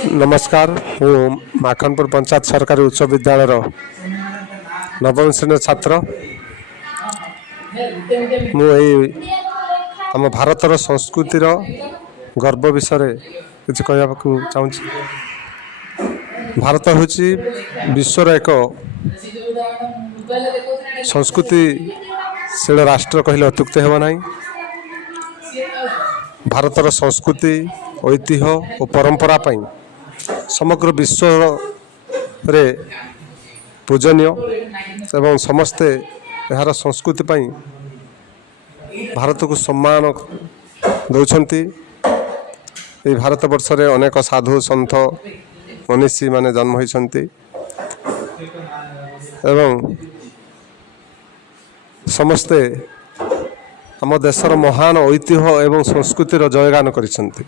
नमस्कार मु माखनपुर पंचायत सरकारी उच्च विद्यालय नवम श्रेणी छात्र आम भारतर संस्कृतिर गर्व विषय किसी कहवाक चाहूँ। भारत हूँ विश्वर एक संस्कृतिशील राष्ट्र कहले अत्युक्ति हेब ना। भारतर संस्कृति ऐतिह्य और परंपरा पाई समग्र विश्व रे पूजनीय एवं समस्ते यार संस्कृति पाई भारत को सम्मान दौरान। भारत वर्ष रे अनेक साधु सन्थ मनीषी माने जन्म होइछन्ति एवं समस्ते आम देशर महान ऐतिह्य एवं संस्कृतिर जयगान करिसेंति।